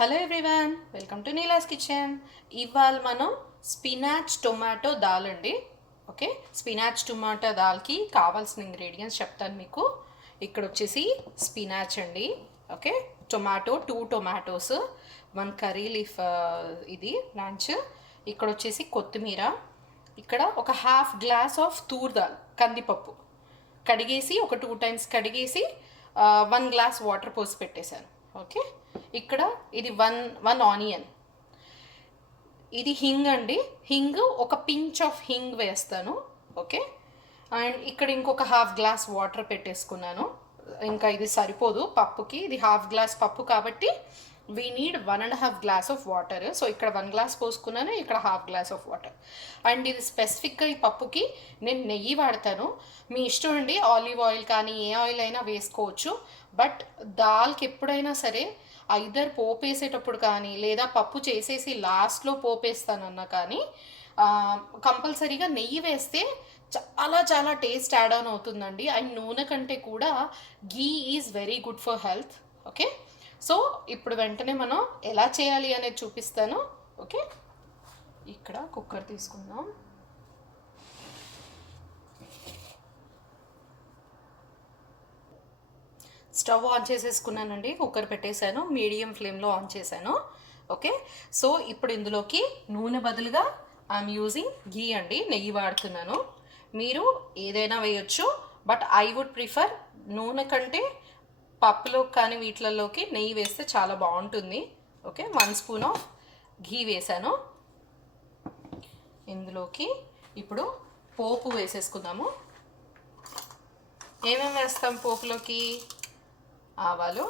Hello everyone welcome to Neela's kitchen ఇవాళ మనం spinach tomato dal అండి. ఓకే స్పినాచ్ టొమాటో దాల్కి కావాల్సిన ఇంగ్రీడియంట్స్ చెప్తాను మీకు. ఇక్కడ వచ్చేసి స్పినాచ్ అండి. Okay tomato two tomatoes one curry leaf ఇది లంచ్ ఇక్కడ వచ్చేసి కొత్తిమీర. ఇక్కడ ఒక half glass of toor dal కందిపప్పు. కడిగేసి ఒక టూ టైమ్స్ కడిగేసి వన్ గ్లాస్ వాటర్ పోసి పెట్టేశాను. ఓకే ఇక్కడ ఇది వన్ వన్ ఆనియన్. ఇది హింగ్ అండి. హింగ్ ఒక పించ్ ఆఫ్ హింగ్ వేస్తాను. ఓకే? అండ్ ఇక్కడ ఇంకొక హాఫ్ గ్లాస్ వాటర్ పెట్టేసుకున్నాను. ఇంకా ఇది సరిపోదు పప్పుకి. ఇది హాఫ్ గ్లాస్ పప్పు కాబట్టి we need one and half glass of water so ఇక్కడ వన్ గ్లాస్ పోసుకున్నాను ఇక్కడ half glass of water and ఇది స్పెసిఫిక్గా ఈ పప్పుకి నేను నెయ్యి వాడతాను. మీ ఇష్టం అండి ఆలివ్ ఆయిల్ కానీ ఏ ఆయిల్ అయినా వేసుకోవచ్చు. బట్ దాల్కి ఎప్పుడైనా సరే ఐదర్ పోపేసేటప్పుడు కానీ లేదా పప్పు చేసేసి లాస్ట్లో పోపేస్తానన్నా కానీ కంపల్సరీగా నెయ్యి వేస్తే చాలా చాలా టేస్ట్ యాడ్ ఆన్ అవుతుందండి. అండ్ నూనె కంటే కూడా ghee is very good for health okay so ఇప్పుడు వెంటనే మనం ఎలా చేయాలి అనేది చూపిస్తాను. ఓకే ఇక్కడ కుక్కర్ తీసుకుందాం. స్టవ్ ఆన్ చేసేసుకున్నానండి కుక్కర్ పెట్టేశాను మీడియం ఫ్లేమ్లో ఆన్ చేశాను. ఓకే? సో ఇప్పుడు ఇందులోకి నూనె బదులుగా ఐఎమ్ యూజింగ్ ఘీ అండి నెయ్యి వాడుతున్నాను. మీరు ఏదైనా వేయొచ్చు బట్ ఐ వుడ్ ప్రిఫర్ నూనె కంటే పప్పులో కానీ వీటిలలోకి నెయ్యి వేస్తే చాలా బాగుంటుంది. Okay? One spoon of ghee వేసాను ఇందులోకి ఇప్పుడు పోపు వేసేసుకుందాము. ఏమేమి వేస్తాం పోపులోకి? ఆవాలు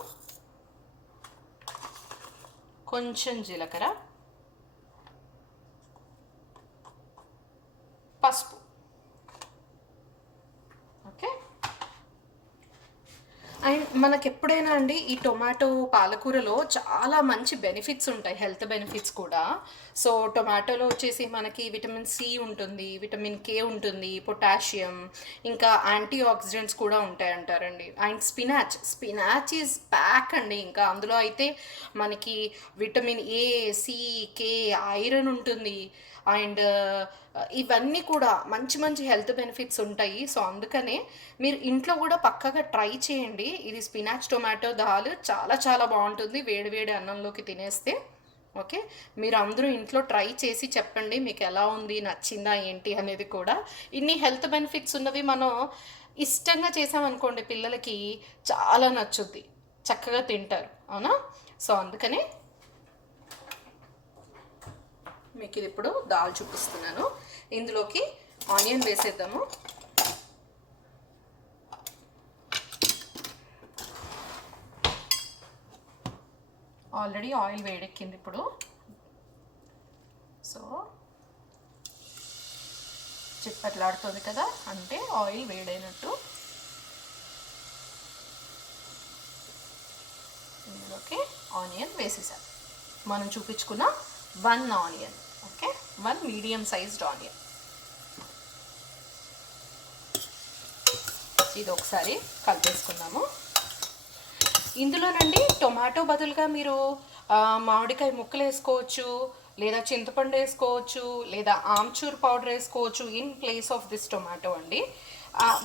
కొంచెం జీలకర్ర పసుపు ఓకే అండ్ మనకి ఎప్పుడైనా అండి ఈ టొమాటో పాలకూరలో చాలా మంచి బెనిఫిట్స్ ఉంటాయి హెల్త్ బెనిఫిట్స్ కూడా. సో టొమాటోలో వచ్చేసి మనకి విటమిన్ సి ఉంటుంది విటమిన్ కే ఉంటుంది పొటాషియం ఇంకా యాంటీ ఆక్సిడెంట్స్ కూడా ఉంటాయి అంటారండి and spinach spinach is pack అండి ఇంకా. అందులో అయితే మనకి vitamin A C K iron ఉంటుంది. అండ్ ఇవన్నీ కూడా మంచి మంచి హెల్త్ బెనిఫిట్స్ ఉంటాయి. సో అందుకనే మీరు ఇంట్లో కూడా పక్కగా ట్రై చేయండి. ఇది స్పినాచ్ టొమాటో దాల్ చాలా చాలా బాగుంటుంది. వేడి వేడి అన్నంలోకి తినేస్తే. ఓకే? మీరు అందరూ ఇంట్లో ట్రై చేసి చెప్పండి. మీకు ఎలా ఉంది? నచ్చిందా? ఏంటి? అనేది కూడా. ఇన్ని హెల్త్ బెనిఫిట్స్ ఉన్నవి మనం ఇష్టంగా చేసామనుకోండి పిల్లలకి చాలా నచ్చుద్ది. చక్కగా తింటారు. అవునా? సో అందుకనే మీకు ఇది ఇప్పుడు దాల్ చూపిస్తున్నాను. ఇందులోకి ఆనియన్ వేసేద్దాము. ఆల్రెడీ ఆయిల్ వేడెక్కింది ఇప్పుడు. సో చిప్పట్లాడుతుంది కదా అంటే ఆయిల్ వేడైనట్టు. ఇందులోకి ఆనియన్ వేసేసాను. మనం చూపించుకున్న one onion okay one medium sized onion ఇది ఒకసారి కలిపేసుకున్నాము ఇందులోనండి టొమాటో బదులుగా మీరు మామిడికాయ ముక్కలు వేసుకోవచ్చు లేదా చింతపండు వేసుకోవచ్చు లేదా ఆమ్చూర్ పౌడర్ వేసుకోవచ్చు in place of this tomato అండి.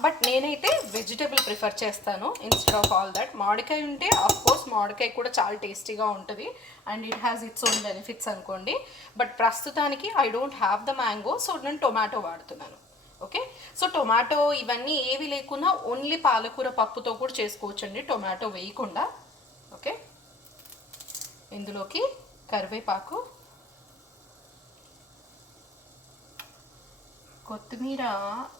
బట్ నేనైతే వెజిటబుల్ ప్రిఫర్ చేస్తాను ఇన్స్టెడ్ ఆఫ్ ఆల్ దట్ మామిడికాయ ఉంటే ఆఫ్ కోర్స్ మామిడికాయ కూడా చాలా టేస్టీగా ఉంటుంది. And it has its own benefits అనుకోండి. బట్ ప్రస్తుతానికి I don't have the mango so నేను టొమాటో వాడుతున్నాను. ఓకే సో టొమాటో ఇవన్నీ ఏవి లేకున్నా ఓన్లీ పాలకూర పప్పుతో కూడా చేసుకోవచ్చండి. టొమాటో వేయకుండా. ఓకే ఇందులోకి కరివేపాకు కొత్తిమీర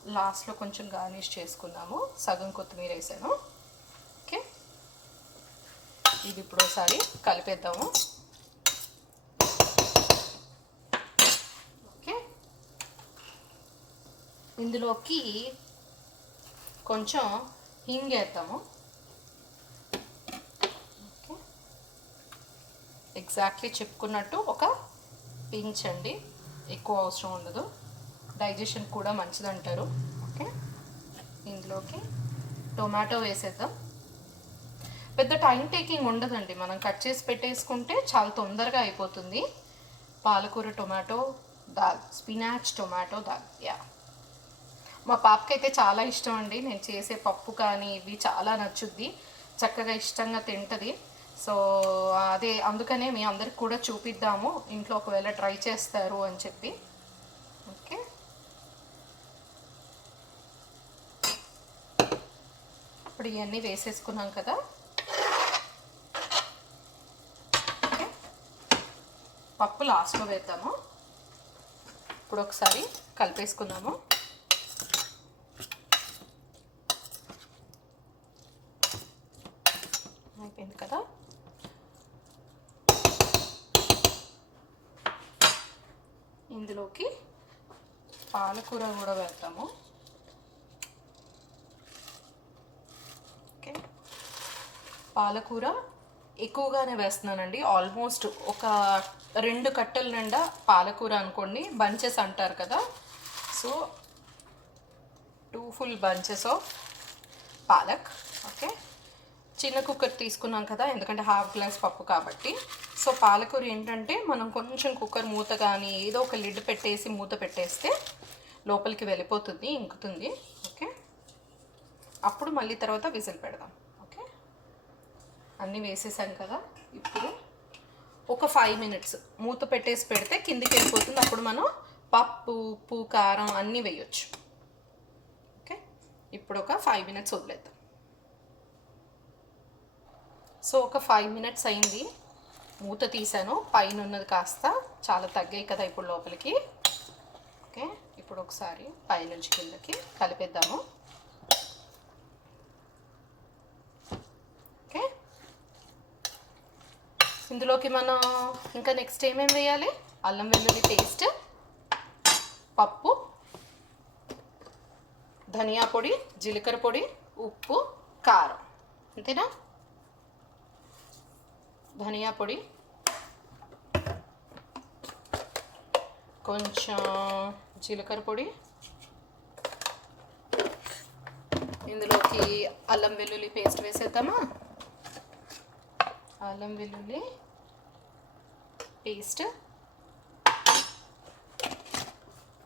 లాస్ట్లో కొంచెం గార్నిష్ చేసుకున్నాము సగం కొత్తిమీర వేసాను. ఓకే? ఇది ఇప్పుడు ఒకసారి కలిపేద్దాము. ఓకే? ఇందులోకి కొంచెం హింగ్ వేద్దాము. ఓకే? ఎగ్జాక్ట్లీ చెప్పుకున్నట్టు ఒక పించ్ అండి ఎక్కువ అవసరం ఉండదు. డైజెషన్ కూడా మంచిదంటారు. ఓకే? ఇందులోకి టొమాటో వేసేద్దాం. పెద్ద టైం టేకింగ్ ఉండదండి. మనం కట్ చేసి పెట్టేసుకుంటే చాలా తొందరగా అయిపోతుంది. పాలకూర tomato dal spinach tomato dal yeah. మా పాపకైతే చాలా ఇష్టం అండి. నేను చేసే పప్పు కానీ ఇవి చాలా నచ్చుద్ది. చక్కగా ఇష్టంగా తింటుంది. సో అదే అందుకనే మీ అందరికి కూడా చూపిద్దాము. ఇంట్లో ఒకవేళ ట్రై చేస్తారు అని చెప్పి ఓకే ఇప్పుడు ఇవన్నీ వేసేసుకున్నాం కదా. పప్పు లాస్ట్లో వేద్దాము. ఇప్పుడు ఒకసారి కలిపేసుకుందాము. అయిపోయింది కదా. ఇందులోకి పాలకూర కూడా వేద్దాము. పాలకూర ఎక్కువగానే వేస్తున్నానండి. ఆల్మోస్ట్ ఒక రెండు కట్టెల నిండా పాలకూర అనుకోండి బంచెస్ అంటారు కదా. So two full bunches of palak okay చిన్న కుక్కర్ తీసుకున్నాం కదా ఎందుకంటే హాఫ్ గ్లాస్ పప్పు కాబట్టి. సో పాలకూర ఏంటంటే మనం కొంచెం కుక్కర్ మూత కానీ ఏదో ఒక లిడ్ పెట్టేసి మూత పెట్టేస్తే లోపలికి వెళ్ళిపోతుంది ఇంకుతుంది ఓకే అప్పుడు మళ్ళీ తర్వాత విజిల్ పెడదాం. అన్నీ వేసేసాం కదా. ఇప్పుడు ఒక ఫైవ్ మినిట్స్ మూత పెట్టేసి పెడితే కిందికి వెళ్ళిపోతుంది. అప్పుడు మనం పప్పు ఉప్పు కారం అన్నీ వేయొచ్చు. ఓకే ఇప్పుడు ఒక ఫైవ్ మినిట్స్ వదిలేద్దాం. సో ఒక ఫైవ్ మినిట్స్ అయింది. మూత తీసాను. పైన ఉన్నది కాస్త చాలా తగ్గాయి కదా ఇప్పుడు లోపలికి. ఓకే ఇప్పుడు ఒకసారి పైనుంచి కిందకి కలిపేద్దాము ఓకే ఇందులోకి మనం ఇంకా నెక్స్ట్ ఏమేమి వేయాలి? అల్లం వెల్లుల్లి పేస్ట్ పప్పు ధనియా పొడి జీలకర్ర పొడి ఉప్పు కారం. అంతేనా? ధనియా పొడి. కొంచెం జీలకర్ర పొడి. ఇందులోకి అల్లం వెల్లుల్లి పేస్ట్ వేసేద్దామా? అల్లం వెల్లుల్లి పేస్ట్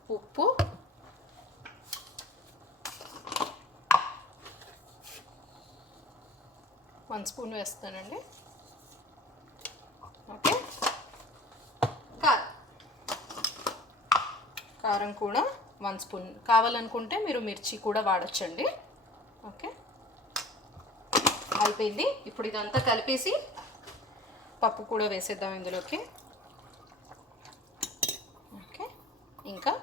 ఉప్పు వన్ స్పూన్ వేస్తానండి ఓకే. కారం కారం కూడా వన్ స్పూన్. కావాలనుకుంటే మీరు మిర్చి కూడా వాడచ్చండి. ఓకే. అయిపోయింది. ఇప్పుడు ఇదంతా కలిపేసి పప్పు కూడా వేసేద్దాం ఇందులోకి ఓకే ఇంకా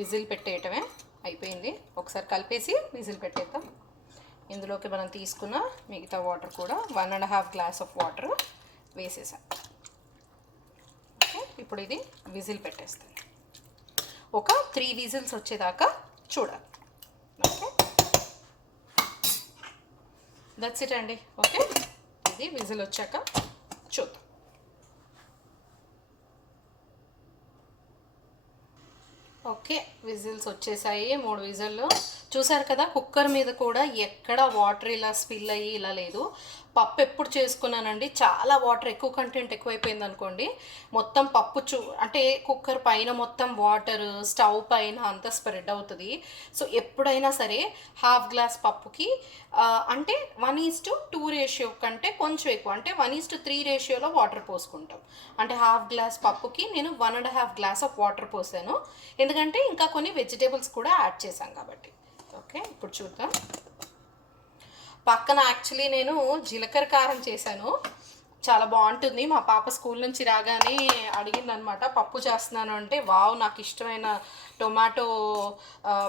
విజిల్ పెట్టేయటమే అయిపోయింది. ఒకసారి కలిపేసి విజిల్ పెట్టేద్దాం. ఇందులోకి మనం తీసుకున్న మిగతా వాటర్ కూడా one and half glass of water వేసేసాం. ఓకే ఇప్పుడు ఇది విజిల్ పెట్టేస్తాను ఒక త్రీ విజిల్స్ వచ్చేదాకా చూడాలి. ఓకే? దట్స్ ఇట్ అండి. ఓకే ఇది విజిల్ వచ్చాక చూద్దాం. ఓకే విజిల్స్ వచ్చేసాయి మూడు విజిల్లు. చూసారు కదా కుక్కర్ మీద కూడా ఎక్కడ వాటర్ ఇలా స్పిల్ అయ్యి ఇలా లేదు. పప్పు ఎప్పుడు చేసుకున్నానండి? చాలా వాటర్ ఎక్కువ కంటెంట్ ఎక్కువైపోయింది అనుకోండి. మొత్తం పప్పు చూ అంటే కుక్కర్ పైన మొత్తం వాటర్ స్టవ్ పైన అంతా స్ప్రెడ్ అవుతుంది. సో ఎప్పుడైనా సరే హాఫ్ గ్లాస్ పప్పుకి అంటే one is to two ratio కంటే కొంచెం ఎక్కువ అంటే వన్ ఈస్ టు త్రీ రేషియోలో వాటర్ పోసుకుంటాం. అంటే హాఫ్ గ్లాస్ పప్పుకి నేను one and half glass of water పోసాను. ఎందుకంటే ఇంకా కొన్ని వెజిటేబుల్స్ కూడా యాడ్ చేశాం కాబట్టి. ఓకే ఇప్పుడు చూద్దాం. పక్కన యాక్చువల్లీ నేను జీలకర్ర కారం చేశాను. చాలా బాగుంటుంది. మా పాప స్కూల్ నుంచి రాగానే అడిగిందనమాట పప్పు చేస్తున్నాను అంటే వావ్ నాకు ఇష్టమైన టొమాటో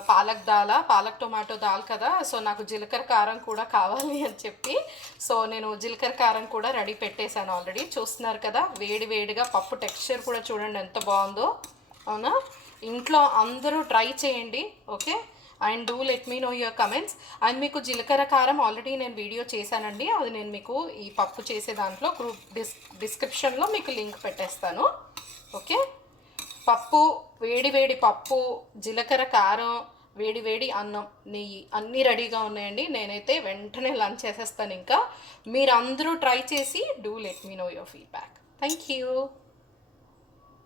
పాలక్ దాల పాలక్ టొమాటో దాల్ కదా సో నాకు జీలకర్ర కారం కూడా కావాలి అని చెప్పి సో నేను జీలకర్ర కారం కూడా రెడీ పెట్టేశాను ఆల్రెడీ. చూస్తున్నారు కదా వేడి వేడిగా పప్పు టెక్స్చర్ కూడా చూడండి ఎంత బాగుందో. అవునా? ఇంట్లో అందరూ ట్రై చేయండి okay? And do let me know your comments and మీకు జీలకర్ర కారం ఆల్రెడీ నేను వీడియో చేశానండి. అది నేను మీకు ఈ పప్పు చేసే దాంట్లో గ్రూప్ డిస్ డిస్క్రిప్షన్లో మీకు లింక్ పెట్టేస్తాను. ఓకే పప్పు వేడి వేడి పప్పు జీలకర్ర కారం వేడి వేడి అన్నం నెయ్యి అన్నీ రెడీగా ఉన్నాయండి. నేనైతే వెంటనే లంచ్ చేసేస్తాను ఇంకా. మీరందరూ ట్రై చేసి do let me know your feedback thank you